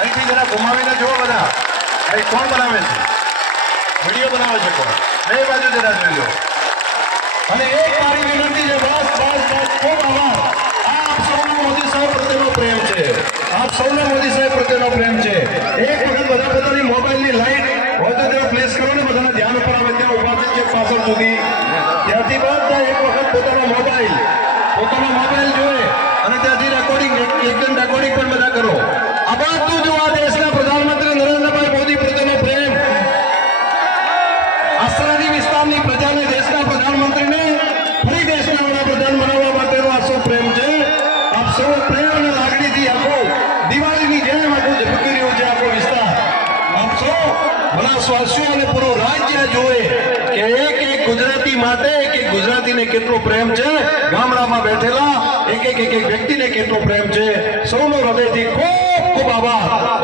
અહીંથી જરા ઘુમાવીને જુઓ બધા, અહીં કોણ બનાવે છે, વિડીયો બનાવે છે કોણ, બે બાજુ જરા જોઈ લો. અને એક મારી વિનંતી છે, બસ બસ બસ, ખૂબ આભાર. આપ સૌનો મોદી સાહેબ પ્રત્યેનો પ્રેમ છે, આપ સૌનો મોદી સાહેબ પ્રત્યેનો પ્રેમ છે. એક વખત બધા પોતાની મોબાઈલની લાઈટ હોય તો તેઓ પ્લેસ કરો ને, બધાના ધ્યાન ઉપર આવે ત્યાં ઉભા થઈ છે પાછળ સુધી, ત્યાંથી બધા એક વખત પોતાનો મોબાઈલ જોઈ અને ત્યાંથી રેકોર્ડિંગ, એકદમ રેકોર્ડિંગ પણ બધા કરો. આ બધું જો આ દેશના પ્રધાનમંત્રી નરેન્દ્રભાઈ મોદી પ્રત્યેનો પ્રેમ, આ સરહદી વિસ્તારની પ્રજાને દેશના પ્રધાનમંત્રીને ફરી દેશના વડાપ્રધાન બનાવવા માટેનો આ સૌ પ્રેમ છે. આપ સૌ પ્રેમ અને લાગણીથી આખો દિવાળીની જેમ આખું ઝબકી રહ્યું છે આખો વિસ્તાર. આપ સૌ બનાસવાસીઓ અને પૂરું રાજ્ય જોવે કે એક એક ગુજરાતી માટે, એક એક ગુજરાતીને કેટલો પ્રેમ છે, ગામડામાં બેઠેલા એક એક વ્યક્તિને કેટલો પ્રેમ છે. સૌનો હૃદયથી ખૂબ ખૂબ આભાર.